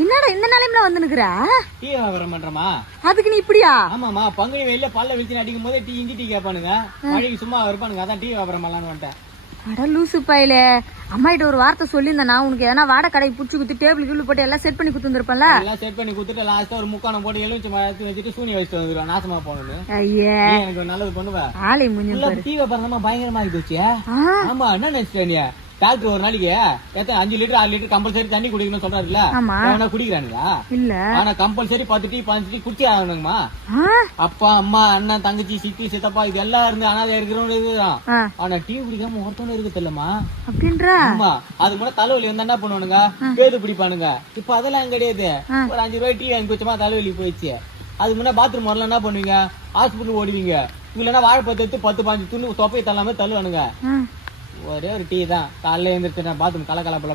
என்னடா இந்த நிலைமையில வந்து நிக்கிறா? டீ வியாபாரம் பண்றமா? அதுக்கு நீ இப்படியா? ஆமாமா, பங்குனி வெயில பல்ல விரிச்சு அடிக்கும் போதே டீ இஞ்சி டீ கேட்பானுங்க. மழைக்கு சும்மா இருப்பானுங்க, அதான் டீ வியாபாரம் பண்ணலான்னு வந்துட்டேன். அட லூசு பையலே, அம்மா கிட்ட ஒரு வார்த்தை சொல்லியிருந்தேன், நான் உனக்கு எதனா வாடகை கடைக்கு புடிச்சு குத்து டேபிள் கீழ் போட்டு எல்லாம் செட் பண்ணி குத்துருப்பல. எல்லாம் செட் பண்ணி குத்துட்டு லாஸ்டா ஒரு முக்கானம் போட்டு எலுமிச்சை மரத்து வச்சுட்டு சூனி வச்சுட்டு வந்துருவேன். நாசமா போனது. ஐயே, எனக்கு நல்லது பண்ணுவேன். ஆளை முன்ன டீ வியாபாரம் பயங்கரமா ஆகிடுச்சு. ஆமா, என்ன நினைச்சிட்டே டாக்டர் ஒரு நாளைக்கு 5 லிட்டர் 6 லிட்டர் கம்பல்சரி தண்ணி குடிக்கணும்னு சொல்றாருல்ல, குடிக்கிறானுங்களா? இல்ல. ஆனா கம்பல்சரி 10 டீ 15 டீ குடிச்சே ஆகணுங்கம்மா. அப்பா அம்மா அண்ணன் தங்கச்சி சித்தி சித்தப்பா இது எல்லாம் இருந்து அனாதை இருக்கிறவங்க இதுதான். ஆனா டீ குடிக்காம ஒருத்தவங்க இருக்கு தெரியலமா அப்படின்ற. ஆமா, அது கூட தலைவலி வந்தா என்ன பண்ணுவானுங்க, பேது பிடிப்பானுங்க. இப்ப அதெல்லாம் கிடையாது. ஒரு 5 ரூபாய் டீ வாங்கி குடிச்சோமா தலைவலி போயிடுச்சு. அது முன்ன பாத்ரூம் வரலாம் என்ன பண்ணுவீங்க, ஹாஸ்பிட்டல் ஓடுவீங்க. இல்லன்னா வாழைப்பத்து எடுத்து 10-15 துண்டு தொப்பையை தள்ளாம தள்ளுவானுங்க. ஒரே ஒரு டீ தான் காலையில எழுந்திரிச்சு பாத்ரூம் கலக்கலப்பல